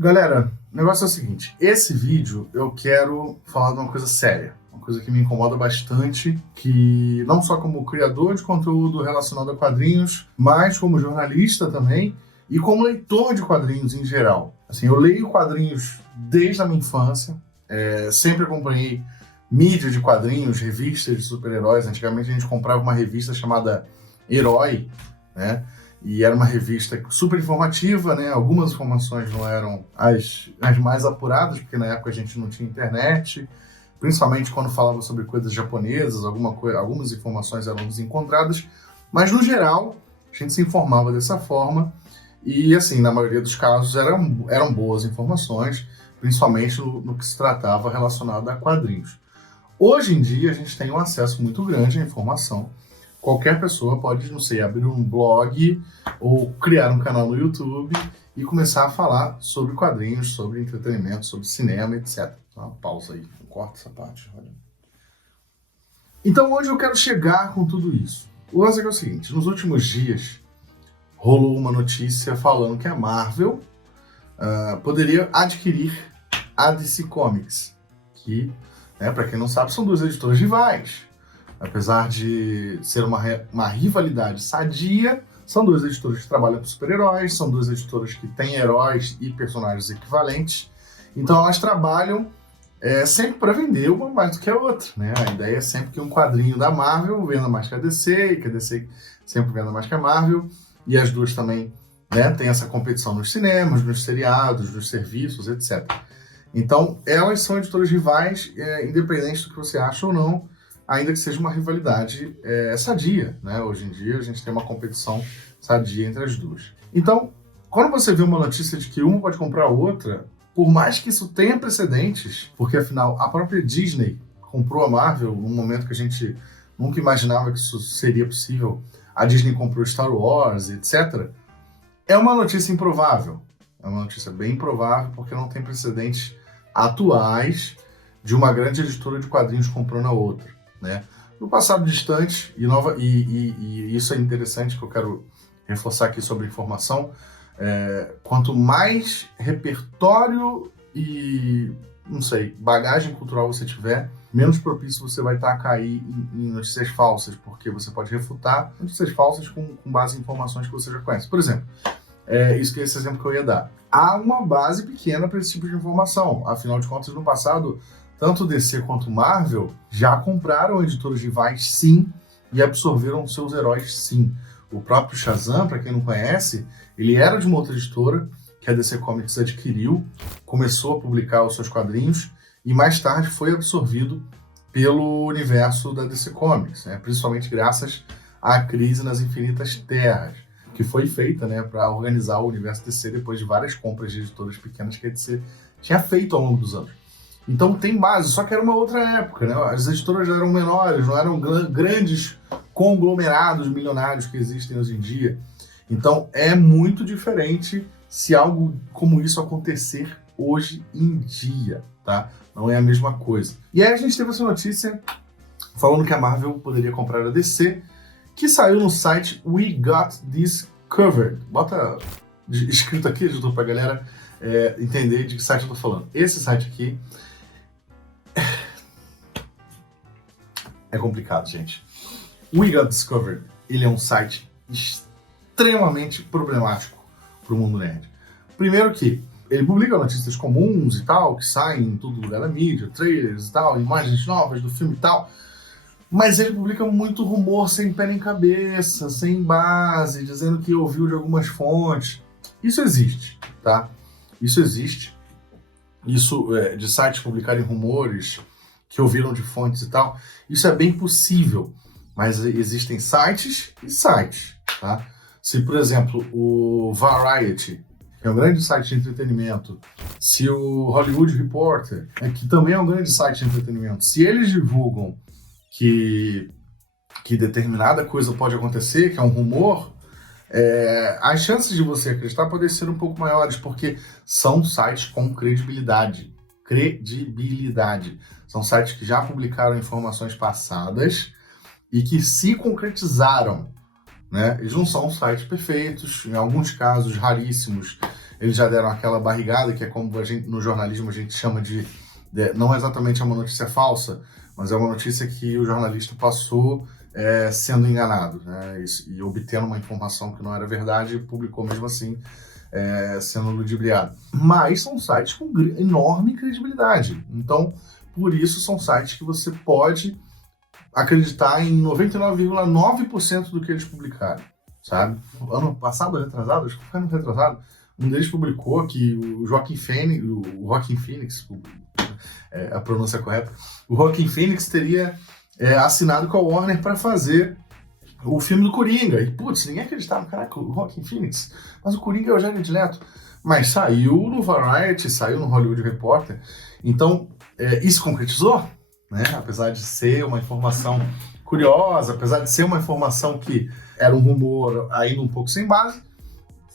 Galera, o negócio é o seguinte, esse vídeo eu quero falar de uma coisa séria, uma coisa que me incomoda bastante, que não só como criador de conteúdo relacionado a quadrinhos, mas como jornalista também e como leitor de quadrinhos em geral. Assim, eu leio quadrinhos desde a minha infância, sempre acompanhei mídia de quadrinhos, revistas de super-heróis. Antigamente a gente comprava uma revista chamada Herói, né? E era uma revista super informativa, né? Algumas informações não eram as mais apuradas, porque na época a gente não tinha internet, principalmente quando falava sobre coisas japonesas, algumas informações eram desencontradas, mas no geral a gente se informava dessa forma e, assim, na maioria dos casos eram boas informações, principalmente no que se tratava relacionado a quadrinhos. Hoje em dia a gente tem um acesso muito grande à informação. Qualquer pessoa pode, não sei, abrir um blog ou criar um canal no YouTube e começar a falar sobre quadrinhos, sobre entretenimento, sobre cinema, etc. Uma pausa aí, corta essa parte. Olha. Então, onde eu quero chegar com tudo isso? O lance é o seguinte, nos últimos dias rolou uma notícia falando que a Marvel poderia adquirir a DC Comics, que, para quem não sabe, são duas editoras rivais. Apesar de ser uma rivalidade sadia, são duas editoras que trabalham com super-heróis, são duas editoras que têm heróis e personagens equivalentes. Então elas trabalham sempre para vender uma mais do que a outra, né? A ideia é sempre que um quadrinho da Marvel venda mais que a DC, e que a DC sempre venda mais que a Marvel, e as duas também, né, têm essa competição nos cinemas, nos seriados, nos serviços, etc. Então elas são editoras rivais, independente do que você acha ou não, ainda que seja uma rivalidade sadia, né? Hoje em dia a gente tem uma competição sadia entre as duas. Então, quando você vê uma notícia de que uma pode comprar a outra, por mais que isso tenha precedentes, porque afinal a própria Disney comprou a Marvel num momento que a gente nunca imaginava que isso seria possível, a Disney comprou Star Wars, etc., é uma notícia improvável. É uma notícia bem improvável porque não tem precedentes atuais de uma grande editora de quadrinhos comprando a outra. Né? No passado distante, e isso é interessante que eu quero reforçar aqui sobre a informação, quanto mais repertório e, não sei, bagagem cultural você tiver, menos propício você vai estar a cair em notícias falsas, porque você pode refutar notícias falsas com base em informações que você já conhece. Por exemplo, esse exemplo que eu ia dar. Há uma base pequena para esse tipo de informação, afinal de contas, no passado, tanto DC quanto Marvel já compraram editoras rivais, sim, e absorveram seus heróis, sim. O próprio Shazam, para quem não conhece, ele era de uma outra editora que a DC Comics adquiriu, começou a publicar os seus quadrinhos e mais tarde foi absorvido pelo universo da DC Comics, né? Principalmente graças à crise nas Infinitas Terras, que foi feita, né, para organizar o universo DC depois de várias compras de editoras pequenas que a DC tinha feito ao longo dos anos. Então tem base, só que era uma outra época, né? As editoras já eram menores, não eram grandes conglomerados milionários que existem hoje em dia. Então é muito diferente se algo como isso acontecer hoje em dia, tá? Não é a mesma coisa. E aí a gente teve essa notícia falando que a Marvel poderia comprar a DC, que saiu no site We Got This Covered. Bota escrito aqui, editor, pra galera entender de que site eu tô falando. Esse site aqui é complicado, gente. O We Got Discovered, ele é um site extremamente problemático para o mundo nerd. Primeiro que ele publica notícias comuns e tal, que saem em todo lugar da mídia, trailers e tal, imagens novas do filme e tal, mas ele publica muito rumor sem pé nem cabeça, sem base, dizendo que ouviu de algumas fontes. Isso existe, tá? Isso existe. Isso de sites publicarem rumores que ouviram de fontes e tal, isso é bem possível, mas existem sites e sites, tá? Se, por exemplo, o Variety, que é um grande site de entretenimento, se o Hollywood Reporter, que também é um grande site de entretenimento, se eles divulgam que determinada coisa pode acontecer, que é um rumor, as chances de você acreditar podem ser um pouco maiores, porque são sites com credibilidade. São sites que já publicaram informações passadas e que se concretizaram, né? Eles não são sites perfeitos, em alguns casos raríssimos, eles já deram aquela barrigada, que é como no jornalismo a gente chama não exatamente é uma notícia falsa, mas é uma notícia que o jornalista passou sendo enganado, né, e obtendo uma informação que não era verdade e publicou mesmo assim, sendo ludibriado. Mas são sites com enorme credibilidade. Então, por isso, são sites que você pode acreditar em 99,9% do que eles publicaram, sabe? Ano passado, retrasado, acho que foi ano retrasado, um deles publicou que o Joaquin Phoenix, a pronúncia correta, o Joaquin Phoenix teria assinado com a Warner para fazer o filme do Coringa. E, putz, ninguém acreditava, caraca, o Joaquin Phoenix, mas o Coringa é o Jared Leto. Mas saiu no Variety, saiu no Hollywood Reporter. Então, isso concretizou, né? Apesar de ser uma informação curiosa, apesar de ser uma informação que era um rumor ainda um pouco sem base,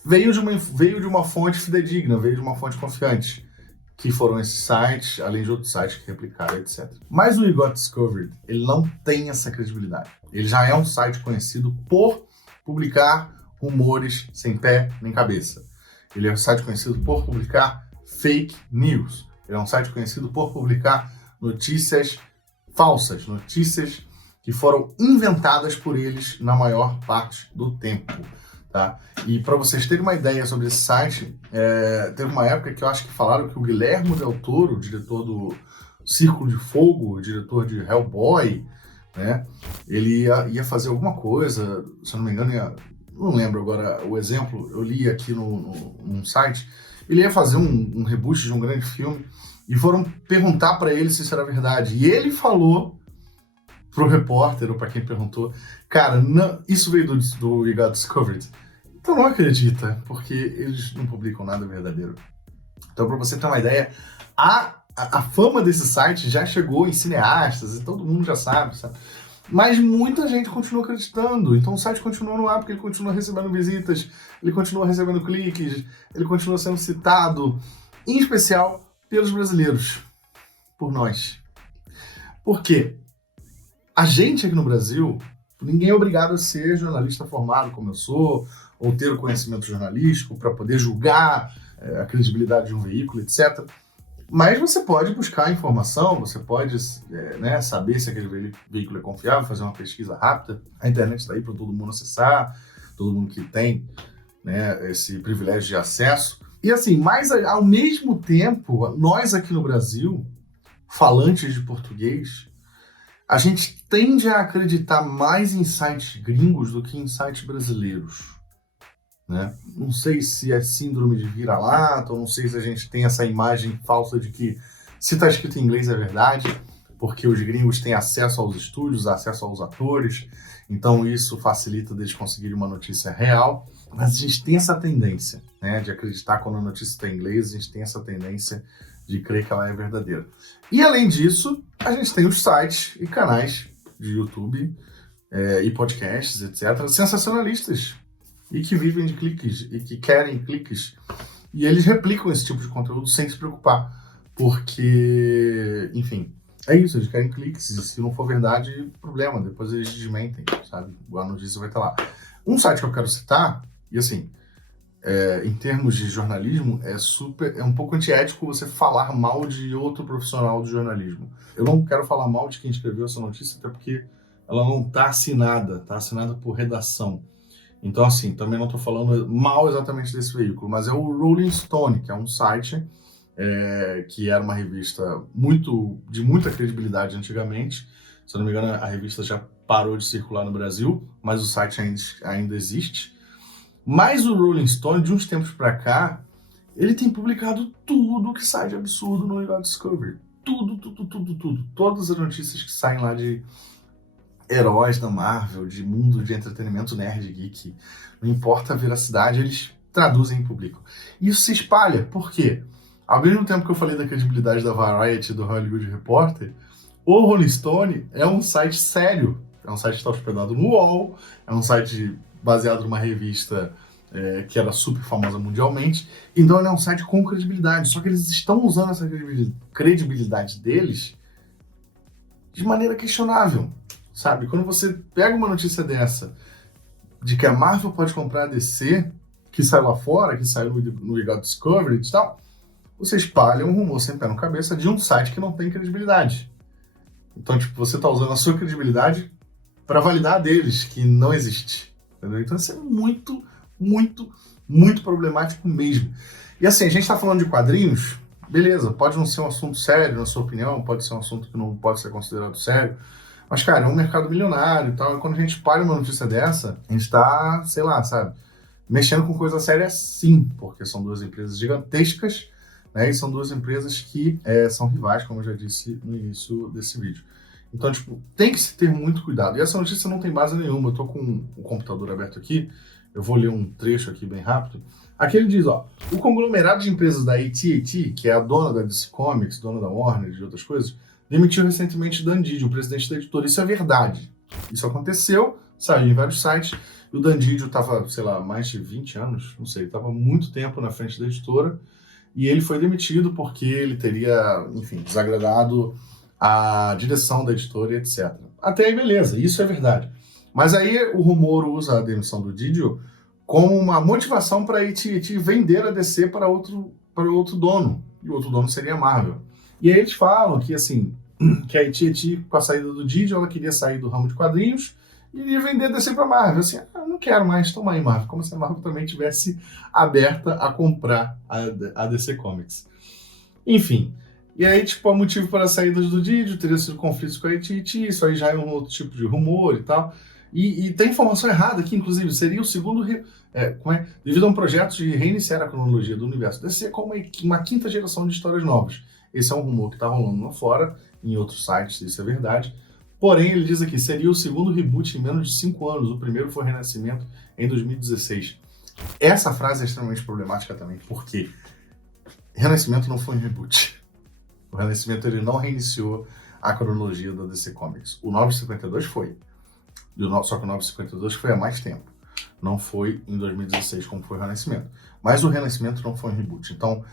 veio de uma fonte fidedigna, veio de uma fonte confiante, que foram esses sites, além de outros sites que replicaram, etc. Mas o We Got Discovered, ele não tem essa credibilidade. Ele já é um site conhecido por publicar rumores sem pé nem cabeça. Ele é um site conhecido por publicar fake news. Ele é um site conhecido por publicar notícias falsas, notícias que foram inventadas por eles na maior parte do tempo. Tá? E para vocês terem uma ideia sobre esse site, teve uma época que eu acho que falaram que o Guillermo del Toro, o diretor do Círculo de Fogo, o diretor de Hellboy, né, ele ia fazer alguma coisa, se eu não me engano, não lembro agora o exemplo, eu li aqui num site, ele ia fazer um reboot de um grande filme e foram perguntar para ele se isso era verdade. E ele falou pro repórter, ou para quem perguntou, cara, não, isso veio do We Got Discovered. Então não acredita, porque eles não publicam nada verdadeiro. Então, para você ter uma ideia, a fama desse site já chegou em cineastas, e todo mundo já sabe? Mas muita gente continua acreditando. Então o site continua no ar porque ele continua recebendo visitas, ele continua recebendo cliques, ele continua sendo citado, em especial pelos brasileiros, por nós. Por quê? A gente aqui no Brasil, ninguém é obrigado a ser jornalista formado como eu sou, ou ter o conhecimento jornalístico para poder julgar a credibilidade de um veículo, etc. Mas você pode buscar informação, você pode saber se aquele veículo é confiável, fazer uma pesquisa rápida. A internet está aí para todo mundo acessar, todo mundo que tem, né, esse privilégio de acesso. E assim, mas ao mesmo tempo, nós aqui no Brasil, falantes de português, a gente tende a acreditar mais em sites gringos do que em sites brasileiros. Né? Não sei se é síndrome de vira-lata, ou não sei se a gente tem essa imagem falsa de que se está escrito em inglês é verdade, porque os gringos têm acesso aos estúdios, acesso aos atores, então isso facilita deles conseguirem uma notícia real. Mas a gente tem essa tendência, né, de acreditar quando a notícia está em inglês, a gente tem essa tendência de crer que ela é verdadeira. E além disso, a gente tem os sites e canais de YouTube e podcasts, etc., sensacionalistas, e que vivem de cliques, e que querem cliques, e eles replicam esse tipo de conteúdo sem se preocupar, porque, enfim, é isso, eles querem cliques, e se não for verdade, problema, depois eles desmentem, sabe? A notícia vai estar lá. Um site que eu quero citar, e assim, em termos de jornalismo, é um pouco antiético você falar mal de outro profissional do jornalismo. Eu não quero falar mal de quem escreveu essa notícia, até porque ela não está assinada por redação. Então, assim, também não estou falando mal exatamente desse veículo, mas é o Rolling Stone, que é um site que era uma revista de muita credibilidade antigamente. Se eu não me engano, a revista já parou de circular no Brasil, mas o site ainda existe. Mas o Rolling Stone, de uns tempos para cá, ele tem publicado tudo que sai de absurdo no We Got Discovery. Tudo. Todas as notícias que saem lá de heróis da Marvel, de mundo de entretenimento nerd, geek, não importa a veracidade, eles traduzem e publicam. Isso se espalha, por quê? Ao mesmo tempo que eu falei da credibilidade da Variety, do Hollywood Reporter, o Rolling Stone é um site sério, é um site que está hospedado no UOL, é um site baseado numa revista que era super famosa mundialmente, então ele é um site com credibilidade, só que eles estão usando essa credibilidade deles de maneira questionável. Sabe, quando você pega uma notícia dessa, de que a Marvel pode comprar a DC, que saiu lá fora, que saiu no We Got Discovery e tal, você espalha um rumor sem pé na cabeça de um site que não tem credibilidade. Então, tipo, você tá usando a sua credibilidade para validar a deles, que não existe. Entendeu? Então, isso é muito, muito, muito problemático mesmo. E assim, a gente tá falando de quadrinhos, beleza, pode não ser um assunto sério, na sua opinião, pode ser um assunto que não pode ser considerado sério, mas, cara, é um mercado milionário e tal, e quando a gente espalha uma notícia dessa, a gente tá, sei lá, sabe, mexendo com coisa séria sim, porque são duas empresas gigantescas, né, e são duas empresas que são rivais, como eu já disse no início desse vídeo. Então, tipo, tem que se ter muito cuidado. E essa notícia não tem base nenhuma. Eu tô com o computador aberto aqui, eu vou ler um trecho aqui bem rápido. Aqui ele diz, ó, o conglomerado de empresas da AT&T, que é a dona da DC Comics, dona da Warner e de outras coisas, demitiu recentemente Dan Didio, o presidente da editora. Isso é verdade. Isso aconteceu, saiu em vários sites, e o Dan Didio estava, sei lá, mais de 20 anos, não sei, estava muito tempo na frente da editora, e ele foi demitido porque ele teria, enfim, desagradado a direção da editora e etc. Até aí, beleza, isso é verdade. Mas aí o rumor usa a demissão do Didio como uma motivação para a AT&T vender a DC para outro dono, e o outro dono seria a Marvel. E aí eles falam que, assim, que a AT&T, com a saída do Didio, ela queria sair do ramo de quadrinhos e iria vender a DC para a Marvel. Assim, não quero mais, toma aí, Marvel. Como se a Marvel também tivesse aberta a comprar a DC Comics. Enfim, e aí, tipo, o motivo para as saídas do Didio teria sido conflitos com a AT&T, isso aí já é um outro tipo de rumor e tal. E tem informação errada aqui, inclusive, seria o segundo... devido a um projeto de reiniciar a cronologia do universo DC como uma quinta geração de histórias novas. Esse é um rumor que está rolando lá fora, em outros sites, isso é verdade. Porém, ele diz aqui, seria o segundo reboot em menos de 5 anos. O primeiro foi Renascimento em 2016. Essa frase é extremamente problemática também, porque Renascimento não foi um reboot. O Renascimento ele não reiniciou a cronologia da DC Comics. O 952 foi. Só que o 952 foi há mais tempo. Não foi em 2016 como foi o Renascimento. Mas o Renascimento não foi um reboot. Então,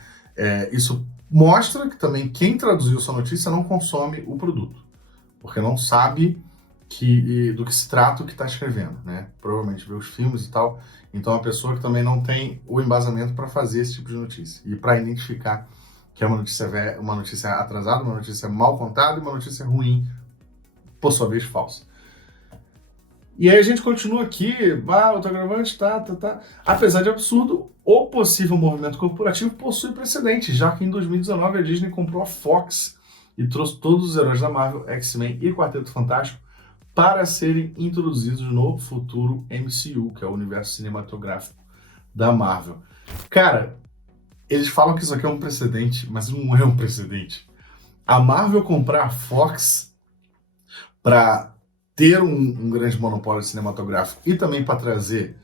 isso mostra que também quem traduziu essa notícia não consome o produto. Porque não sabe do que se trata o que está escrevendo, né? Provavelmente vê os filmes e tal. Então, a pessoa que também não tem o embasamento para fazer esse tipo de notícia. E para identificar que é uma notícia atrasada, uma notícia mal contada e uma notícia ruim, por sua vez, falsa. E aí a gente continua aqui, o Tagravante, tá. Apesar de absurdo, o possível movimento corporativo possui precedente, já que em 2019 a Disney comprou a Fox e trouxe todos os heróis da Marvel, X-Men e Quarteto Fantástico para serem introduzidos no futuro MCU, que é o universo cinematográfico da Marvel. Cara, eles falam que isso aqui é um precedente, mas não é um precedente. A Marvel comprar a Fox para ter um grande monopólio cinematográfico e também para trazer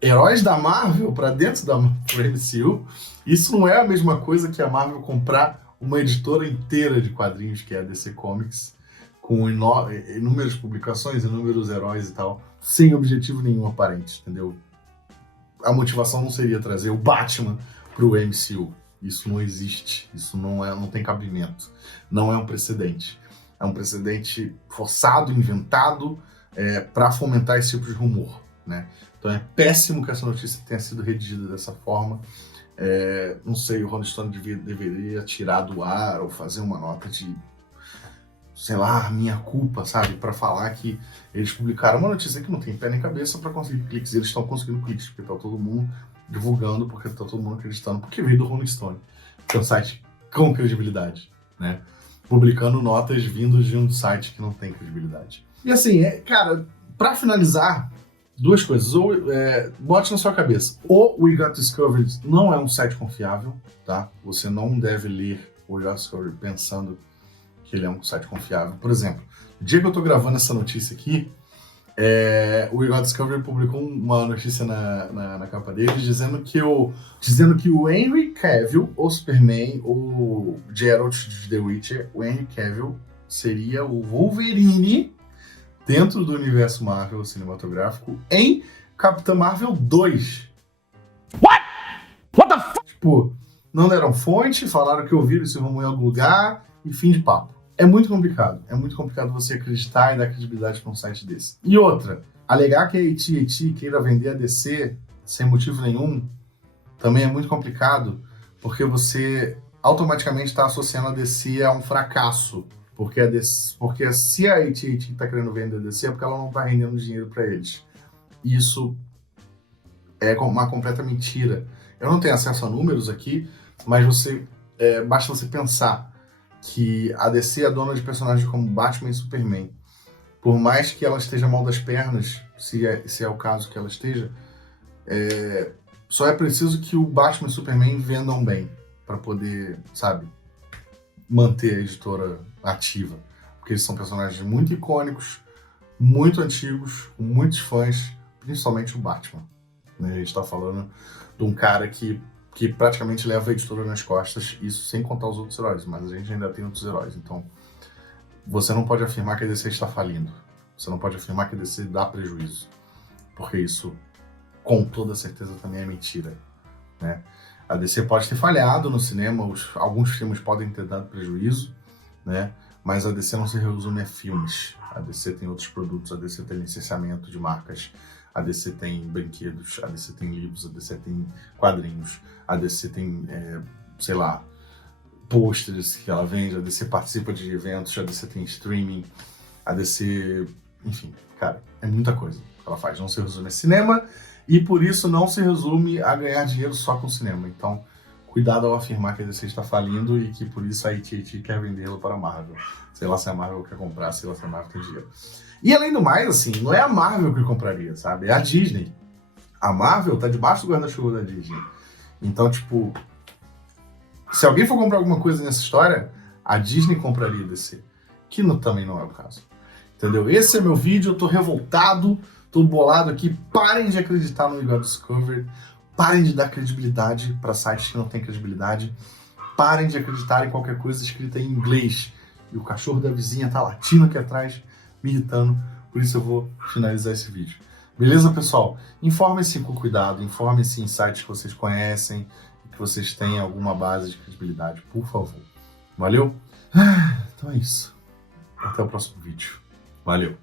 heróis da Marvel para dentro da MCU, isso não é a mesma coisa que a Marvel comprar uma editora inteira de quadrinhos, que é a DC Comics, com inúmeras publicações, inúmeros heróis e tal, sem objetivo nenhum aparente, entendeu? A motivação não seria trazer o Batman para o MCU. Isso não existe, isso não tem cabimento, não é um precedente. É um precedente forçado, inventado, para fomentar esse tipo de rumor, né? Então é péssimo que essa notícia tenha sido redigida dessa forma. Não sei, o Rolling Stone deveria tirar do ar ou fazer uma nota de, sei lá, minha culpa, sabe? Para falar que eles publicaram uma notícia que não tem pé nem cabeça para conseguir cliques. Eles estão conseguindo cliques, porque tá todo mundo divulgando, porque tá todo mundo acreditando, porque veio do Rolling Stone, que é um site com credibilidade, né? Publicando notas vindas de um site que não tem credibilidade. E assim, cara, para finalizar, duas coisas. Ou bote na sua cabeça. O We Got Discovered não é um site confiável, tá? Você não deve ler o We Got Discovered pensando que ele é um site confiável. Por exemplo, no dia que eu tô gravando essa notícia aqui, o We Got Discovery publicou uma notícia na capa deles dizendo que o Henry Cavill, o Superman, o Geralt de The Witcher, o Henry Cavill seria o Wolverine dentro do universo Marvel cinematográfico em Capitã Marvel 2. What the f... Tipo, não deram fonte, falaram que ouviram esse rumor em algum lugar e fim de papo. É muito complicado você acreditar e dar credibilidade para um site desse. E outra, alegar que a AT&T queira vender a DC sem motivo nenhum, também é muito complicado, porque você automaticamente está associando a DC a um fracasso. Porque se a AT&T está querendo vender a DC é porque ela não está rendendo dinheiro para eles. Isso é uma completa mentira. Eu não tenho acesso a números aqui, mas basta você pensar que a DC é dona de personagens como Batman e Superman. Por mais que ela esteja mal das pernas, se é o caso que ela esteja, só é preciso que o Batman e Superman vendam bem para poder, sabe, manter a editora ativa. Porque eles são personagens muito icônicos, muito antigos, com muitos fãs, principalmente o Batman. Né? A gente está falando de um cara que praticamente leva a editora nas costas, isso sem contar os outros heróis, mas a gente ainda tem outros heróis. Então, você não pode afirmar que a DC está falindo. Você não pode afirmar que a DC dá prejuízo. Porque isso, com toda certeza, também é mentira. Né? A DC pode ter falhado no cinema, alguns filmes podem ter dado prejuízo, né? Mas a DC não se resume a filmes. A DC tem outros produtos, a DC tem licenciamento de marcas, a DC tem brinquedos, a DC tem livros, a DC tem quadrinhos, a DC tem, sei lá, pôsteres que ela vende, a DC participa de eventos, a DC tem streaming, a DC... Enfim, cara, é muita coisa que ela faz. Não se resume a cinema e por isso não se resume a ganhar dinheiro só com cinema. Então, cuidado ao afirmar que a DC está falindo e que por isso a AT&T quer vendê-lo para a Marvel. Sei lá se a Marvel quer comprar, sei lá se a Marvel tem dinheiro. E além do mais, assim, não é a Marvel que compraria, sabe? É a Disney. A Marvel tá debaixo do guarda-chuva da Disney. Então, tipo, se alguém for comprar alguma coisa nessa história, a Disney compraria a DC. Que também não é o caso. Entendeu? Esse é meu vídeo, eu tô revoltado, tô bolado aqui. Parem de acreditar no You Got Discovered. Parem de dar credibilidade para sites que não têm credibilidade. Parem de acreditar em qualquer coisa escrita em inglês. E o cachorro da vizinha tá latindo aqui atrás, me irritando. Por isso eu vou finalizar esse vídeo. Beleza, pessoal? Informem-se com cuidado, informem-se em sites que vocês conhecem, que vocês têm alguma base de credibilidade, por favor. Valeu? Então é isso. Até o próximo vídeo. Valeu!